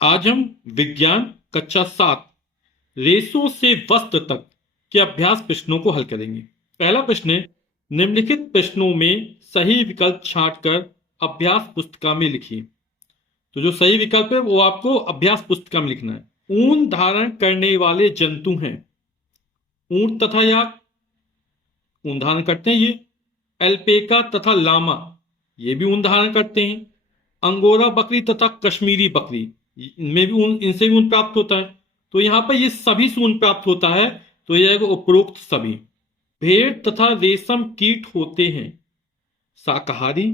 आज हम विज्ञान कक्षा 7 रेशों से वस्त्र तक के अभ्यास प्रश्नों को हल करेंगे। पहला प्रश्न है, निम्नलिखित प्रश्नों में सही विकल्प छांटकर अभ्यास पुस्तिका में लिखिए। तो जो सही विकल्प है वो आपको अभ्यास पुस्तिका में लिखना है। ऊन धारण करने वाले जंतु हैं ऊंट तथा याक, ऊन धारण करते हैं ये। एल्पेका तथा लामा, ये भी ऊन धारण करते हैं। अंगोरा बकरी तथा कश्मीरी बकरी, इनमें भी ऊन, इनसे भी ऊन प्राप्त होता है। तो यहां पर ये सभी से ऊन प्राप्त होता है, तो यह उपरोक्त सभी। भेड़ तथा रेशम कीट होते हैं शाकाहारी,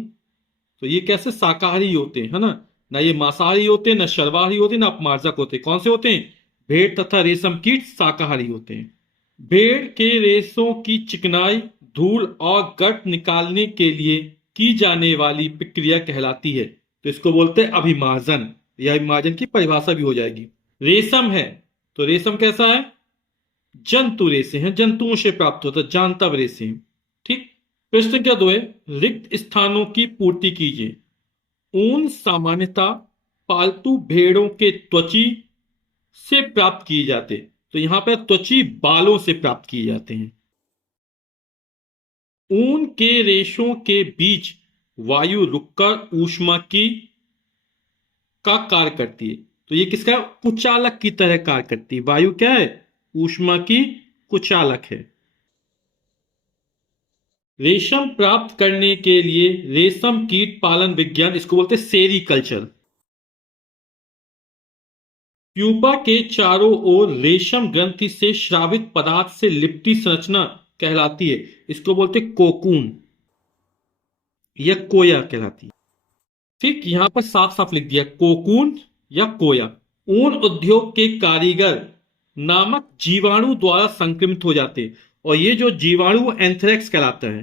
तो ये कैसे शाकाहारी होते हैं, है ना। ना ये मांसाहारी होते हैं, ना सर्वाहारी होते हैं, ना अपमार्जक होते हैं। कौन से होते हैं? भेड़ तथा रेशम कीट शाकाहारी होते हैं। भेड़ के रेशों की चिकनाई, धूल और गट निकालने के लिए की जाने वाली प्रक्रिया कहलाती है। तो इसको बोलते हैं अभिमार्जन, या अभिमार्जन की परिभाषा भी हो जाएगी। रेशम है, तो रेशम कैसा है? जंतु रेशे हैं, जंतुओं से प्राप्त होता है, जानता रेशे हैं। ठीक। प्रश्न क्या 2 है, रिक्त स्थानों की पूर्ति कीजिए। ऊन सामान्यतः पालतू भेड़ों के त्वची से प्राप्त किए जाते, तो यहां पर त्वची बालों से प्राप्त किए जाते हैं। ऊन के रेशों के बीच वायु रुककर ऊष्मा की का कार्य करती है, तो ये किसका? कुचालक की तरह कार्य करती है। वायु क्या है? ऊष्मा की कुचालक है। रेशम प्राप्त करने के लिए रेशम कीट पालन विज्ञान, इसको बोलते हैं सेरीकल्चर। प्यूपा के चारों ओर रेशम ग्रंथि से स्रावित पदार्थ से लिपटी संरचना कहलाती है, इसको बोलते हैं कोकून या कोया कहलाती है। ठीक, यहां पर साफ साफ लिख दिया कोकून या कोया। ऊन उद्योग के कारीगर नामक जीवाणु द्वारा संक्रमित हो जाते हैं, और ये जो जीवाणु एंथ्रेक्स कहलाता है।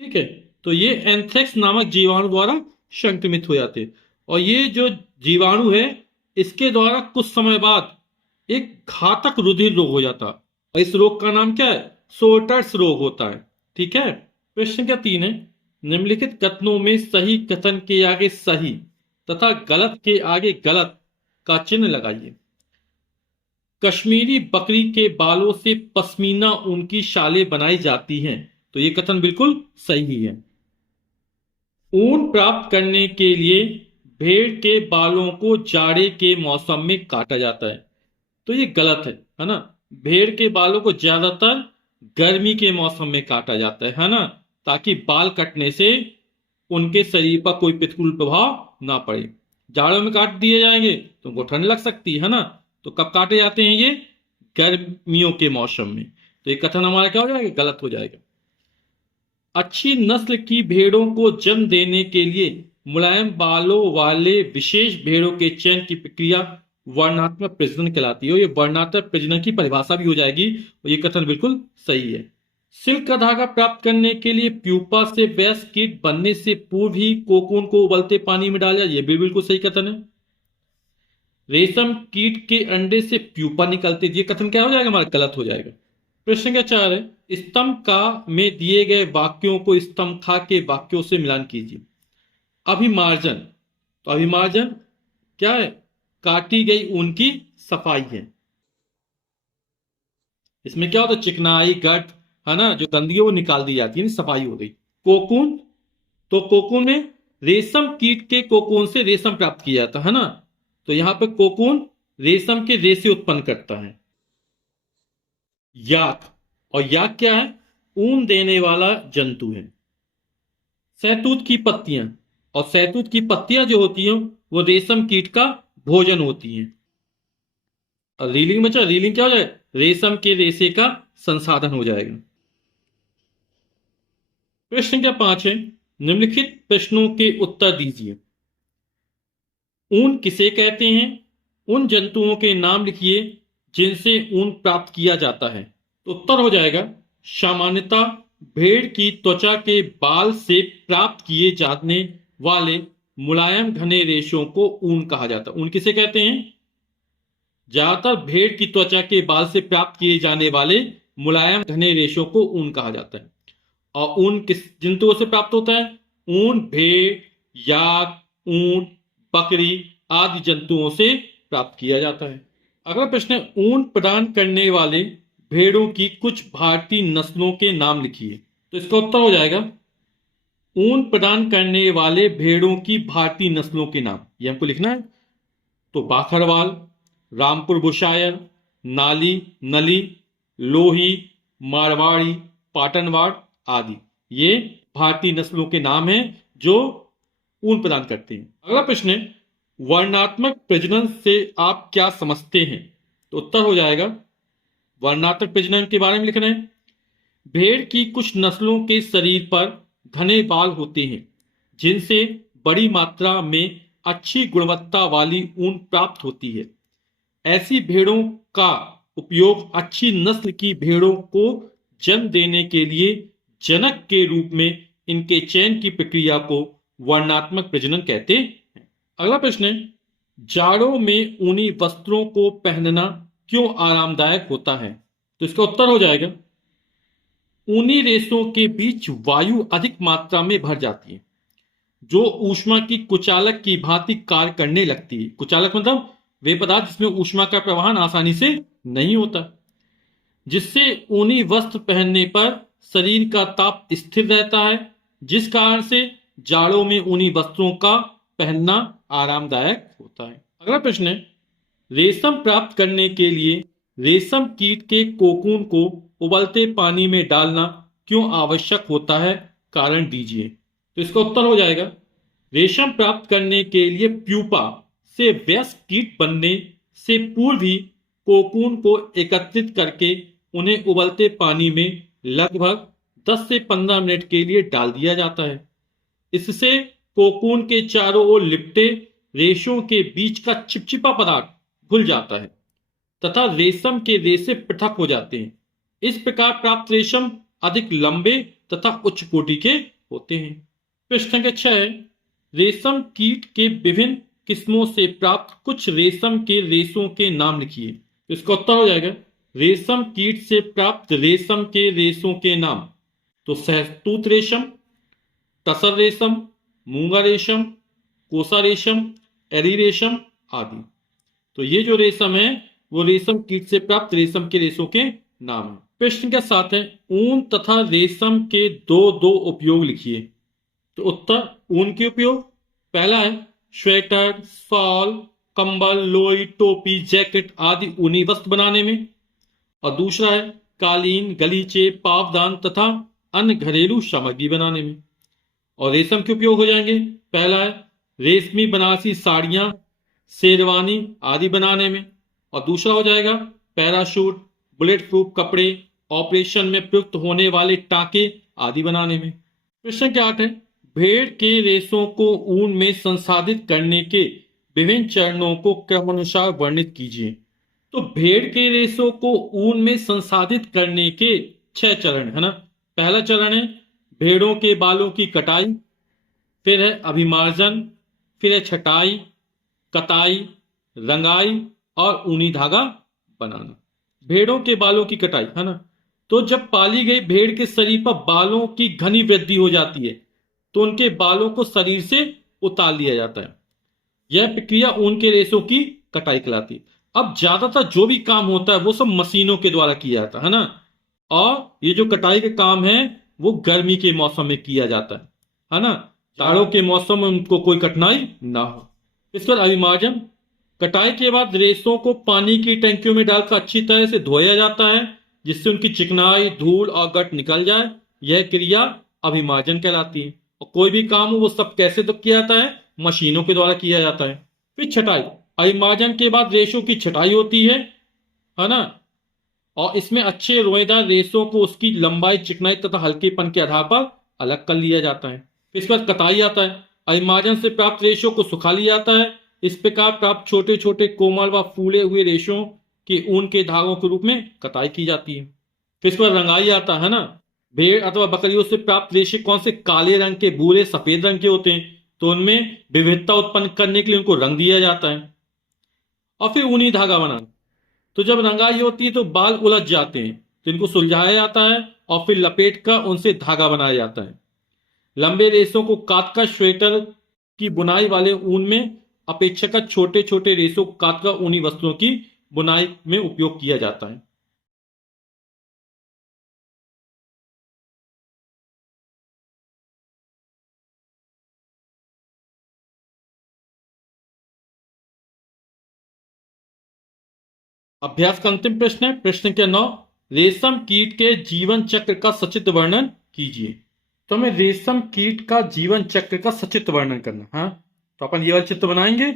ठीक है, तो ये एंथ्रेक्स नामक जीवाणु द्वारा संक्रमित हो जाते हैं, और ये जो जीवाणु है इसके द्वारा कुछ समय बाद एक घातक रुधिर रोग हो जाता है, और इस रोग का नाम क्या है? सोर्टर्स रोग होता है। ठीक है। प्रश्न क्या 3 है, निम्नलिखित कथनों में सही कथन के आगे सही तथा गलत के आगे गलत का चिन्ह लगाइए। कश्मीरी बकरी के बालों से पश्मीना ऊन की शालें बनाई जाती हैं, तो यह कथन बिल्कुल सही है। ऊन प्राप्त करने के लिए भेड़ के बालों को जाड़े के मौसम में काटा जाता है, तो ये गलत है ना। भेड़ के बालों को ज्यादातर गर्मी के मौसम में काटा जाता है ना, ताकि बाल कटने से उनके शरीर पर कोई प्रतिकूल प्रभाव ना पड़े। जाड़ों में काट दिए जाएंगे तो उनको ठंड लग सकती है ना, तो कब काटे जाते हैं? ये गर्मियों के मौसम में। तो ये कथन हमारा क्या हो जाएगा? गलत हो जाएगा। अच्छी नस्ल की भेड़ों को जन्म देने के लिए मुलायम बालों वाले विशेष भेड़ों के चयन की प्रक्रिया वर्णात्मक प्रजनन कहलाती है। ये वर्णात्मक प्रजनन की परिभाषा भी हो जाएगी, और ये कथन बिल्कुल सही है। सिल्क का धागा प्राप्त करने के लिए प्यूपा से वयस्क कीट बनने से पूर्व ही कोकून को उबलते पानी में डाला, यह भी बिल्कुल सही कथन है। रेशम कीट के अंडे से प्यूपा निकलते, ये कथन क्या हो जाएगा? हमारा गलत हो जाएगा। प्रश्न क्या 4 है, स्तंभ का में दिए गए वाक्यों को स्तंभ खा के वाक्यों से मिलान कीजिए। अभिमार्जन, तो अभिमार्जन क्या है? काटी गई ऊन की सफाई है। इसमें क्या होता है? चिकनाई, गट, है ना, जो गंदगी है वो निकाल दी जाती है, सफाई हो गई। कोकून, तो कोकून में रेशम कीट के कोकून से रेशम प्राप्त किया जाता है ना, तो यहां पे कोकून रेशम के रेशे उत्पन्न करता है। याक, और याक क्या है? ऊन देने वाला जंतु है। सहतूत की पत्तियां, और सहतूत की पत्तियां जो होती हैं वो रेशम कीट का भोजन होती हैं। और रीलिंग बचा, रीलिंग क्या हो जाए? रेशम के रेशे का संसाधन हो जाएगा। प्रश्न क्या 5 है, निम्नलिखित प्रश्नों के उत्तर दीजिए। ऊन किसे कहते हैं? उन जंतुओं के नाम लिखिए जिनसे ऊन प्राप्त किया जाता है। तो उत्तर हो जाएगा सामान्यतः भेड़ की त्वचा के बाल से प्राप्त किए जाने वाले मुलायम घने रेशों को ऊन कहा जाता है। ऊन किसे कहते हैं? ज्यादातर भेड़ की त्वचा के बाल से प्राप्त किए जाने वाले मुलायम घने रेशों को ऊन कहा जाता है। और ऊन किस जंतुओं से प्राप्त होता है? ऊन भेड़, याक, ऊंट, बकरी आदि जंतुओं से प्राप्त किया जाता है। अगला प्रश्न है, ऊन प्रदान करने वाले भेड़ों की कुछ भारतीय नस्लों के नाम लिखिए। तो इसका उत्तर हो जाएगा, ऊन प्रदान करने वाले भेड़ों की भारतीय नस्लों के नाम, ये हमको लिखना है। तो बाखरवाल, रामपुर बुशायर, नाली नली, लोही, मारवाड़ी, पाटनवाड़ आदि, ये भारतीय नस्लों के नाम हैं जो ऊन प्रदान करते हैं। अगला प्रश्न है, वर्णात्मक प्रजनन से आप क्या समझते हैं? तो उत्तर हो जाएगा, वर्णात्मक प्रजनन के बारे में लिखना है। भेड़ की कुछ नस्लों के शरीर पर घने बाल होते हैं जिनसे बड़ी मात्रा में अच्छी गुणवत्ता वाली ऊन प्राप्त होती है। ऐसी भेड़ों का उपयोग अच्छी नस्ल की भेड़ों को जन्म देने के लिए जनक के रूप में इनके चयन की प्रक्रिया को वर्णात्मक प्रजनन कहते हैं। अगला प्रश्न है, जाड़ों में ऊनी वस्त्रों को पहनना क्यों आरामदायक होता है? तो इसका उत्तर हो जाएगा, ऊनी रेशों के बीच वायु अधिक मात्रा में भर जाती है जो ऊष्मा की कुचालक की भांति कार्य करने लगती है। कुचालक मतलब वे पदार्थ जिसमें ऊष्मा का प्रवाहन आसानी से नहीं होता, जिससे ऊनी वस्त्र पहनने पर शरीर का ताप स्थिर रहता है, जिस कारण से जाड़ों में ऊनी वस्त्रों का पहनना आरामदायक होता है। अगला प्रश्न है, रेशम प्राप्त करने के लिए रेशम कीट के कोकून को उबलते पानी में डालना क्यों आवश्यक होता है? कारण दीजिए। तो इसका उत्तर हो जाएगा, रेशम प्राप्त करने के लिए प्यूपा से वयस्क कीट बनने से पूर्व ही कोकून को एकत्रित करके उन्हें उबलते पानी में लगभग 10 से 15 मिनट के लिए डाल दिया जाता है। इससे कोकून के चारों ओर लिपटे रेशों के बीच का चिपचिपा पदार्थ घुल जाता है तथा रेशम के रेशे पृथक हो जाते हैं। इस प्रकार प्राप्त रेशम अधिक लंबे तथा उच्च कोटि के होते हैं। प्रश्न संख्या 6 है, रेशम कीट के विभिन्न किस्मों से प्राप्त कुछ रेशम के रेशों के नाम लिखिए। इसका उत्तर हो जाएगा, रेशम कीट से प्राप्त रेशम के रेशों के नाम। तो सहतूत रेशम, टसर रेशम, मूंगा रेशम, कोसा रेशम, एरी रेशम आदि। तो ये जो रेशम है वो रेशम कीट से प्राप्त रेशम के रेशों के नाम है। प्रश्न का 7 है, ऊन तथा रेशम के दो उपयोग लिखिए। तो उत्तर, ऊन के उपयोग, पहला है स्वेटर, शॉल, कंबल, लोई, टोपी, जैकेट आदि ऊनी वस्त्र बनाने में, और दूसरा है कालीन, गलीचे, पावदान तथा अन्य घरेलू सामग्री बनाने में। और रेशम के उपयोग हो जाएंगे, पहला है रेशमी बनारसी साड़ियां, शेरवानी आदि बनाने में, और दूसरा हो जाएगा पैराशूट, बुलेट प्रूफ कपड़े, ऑपरेशन में प्रयुक्त होने वाले टाके आदि बनाने में। प्रश्न क्या 8 है, भेड़ के रेशों को ऊन में संसाधित करने के विभिन्न चरणों को क्रमानुसार वर्णित कीजिए। तो भेड़ के रेशों को ऊन में संसाधित करने के 6 चरण है ना। पहला चरण है भेड़ों के बालों की कटाई, फिर है अभिमार्जन, फिर है छटाई, कताई, रंगाई और ऊनी धागा बनाना। भेड़ों के बालों की कटाई है ना, तो जब पाली गई भेड़ के शरीर पर बालों की घनी वृद्धि हो जाती है तो उनके बालों को शरीर से उतार लिया जाता है। यह प्रक्रिया ऊन के रेशों की कटाई कहलाती है। अब ज्यादातर जो भी काम होता है वो सब मशीनों के द्वारा किया जाता है ना, और ये जो कटाई का काम है वो गर्मी के मौसम में किया जाता है ना, जाड़ों के मौसम में उनको कोई कठिनाई ना हो। इस पर अभिमार्जन, कटाई के बाद रेशों को पानी की टंकियों में डालकर अच्छी तरह से धोया जाता है जिससे उनकी चिकनाई, धूल और गट निकल जाए। यह क्रिया अभिमार्जन कहलाती है। और कोई भी काम हो वो सब कैसे तो किया जाता है, मशीनों के द्वारा किया जाता है। फिर छटाई, अभिमार्जन के बाद रेशों की छटाई होती है ना, और इसमें अच्छे रोएदार रेशों को उसकी लंबाई, चिकनाई तथा हल्केपन के आधार पर अलग कर लिया जाता है। फिर इसके बाद कताई आता है, अभिमार्जन से प्राप्त रेशों को सुखा लिया जाता है। इस प्रकार प्राप्त छोटे छोटे कोमल व फूले हुए रेशों की ऊन के धागों के रूप में कताई की जाती है। फिर इस पर रंगाई आता है ना, भेड़ अथवा बकरियों से प्राप्त रेशे कौन से काले रंग के, भूरे, सफेद रंग के होते हैं, तो उनमें विविधता उत्पन्न करने के लिए उनको रंग दिया जाता है। और फिर ऊनी धागा बनाना, तो जब रंगाई होती है तो बाल उलझ जाते हैं तो इनको सुलझाया जाता है और फिर लपेट कर उनसे धागा बनाया जाता है। लंबे रेशों को काटकर स्वेटर की बुनाई वाले ऊन में अपेक्षाकृत छोटे छोटे रेशों को काटकर ऊनी वस्त्रों की बुनाई में उपयोग किया जाता है। अभ्यास का अंतिम प्रश्न है प्रश्न के 9, रेशम कीट के जीवन चक्र का सचित्र वर्णन कीजिए। तो हमें रेशम कीट का जीवन चक्र का सचित्र वर्णन करना। हाँ, तो अपन ये वाला चित्र बनाएंगे।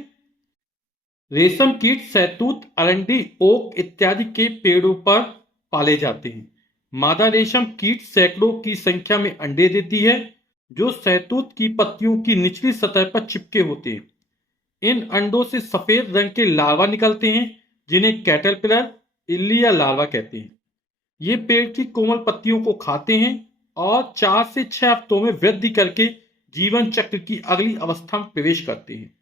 रेशम कीट शहतूत, अरंडी, ओक इत्यादि के पेड़ों पर पाले जाते हैं। मादा रेशम कीट सैकड़ों की संख्या में अंडे देती है जो शहतूत की पत्तियों की निचली सतह पर चिपके होते हैं। इन अंडों से सफेद रंग के लार्वा निकलते हैं जिन्हें कैटरपिलर, इल्ली या लार्वा कहते हैं। ये पेड़ की कोमल पत्तियों को खाते हैं और 4 से 6 हफ्तों में वृद्धि करके जीवन चक्र की अगली अवस्था में प्रवेश करते हैं।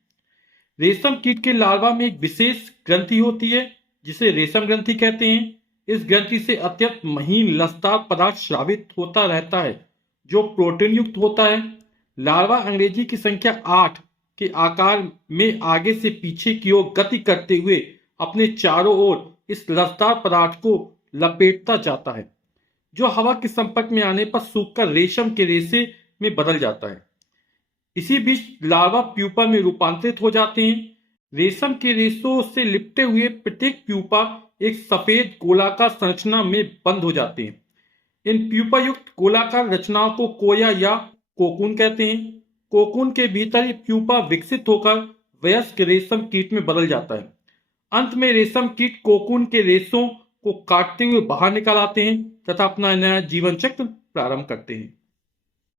रेशम कीट के लार्वा में एक विशेष ग्रंथि होती है जिसे रेशम ग्रंथि कहते हैं। इस ग्रंथि से अत्यंत महीन लसदार पदार्थ स्रावित होता रहता है जो प्रोटीन युक्त होता है। लार्वा अंग्रेजी की संख्या 8 के आकार में आगे से पीछे की ओर गति करते हुए अपने चारों ओर इस लसदार पदार्थ को लपेटता जाता है जो हवा के संपर्क में आने पर सूखकर रेशम के रेशे में बदल जाता है। इसी बीच लार्वा प्यूपा में रूपांतरित हो जाते हैं। रेशम के रेशों से लिपटे हुए प्रत्येक प्यूपा एक सफेद गोलाकार संरचना में बंद हो जाते हैं। इन प्यूपा युक्त गोलाकार रचनाओं को कोया या कोकून कहते हैं। कोकून के भीतर ये प्यूपा विकसित होकर वयस्क रेशम कीट में बदल जाता है। अंत में रेशम कीट कोकून के रेशों को काटते हुए बाहर निकल आते हैं तथा अपना नया जीवन चक्र प्रारंभ करते हैं।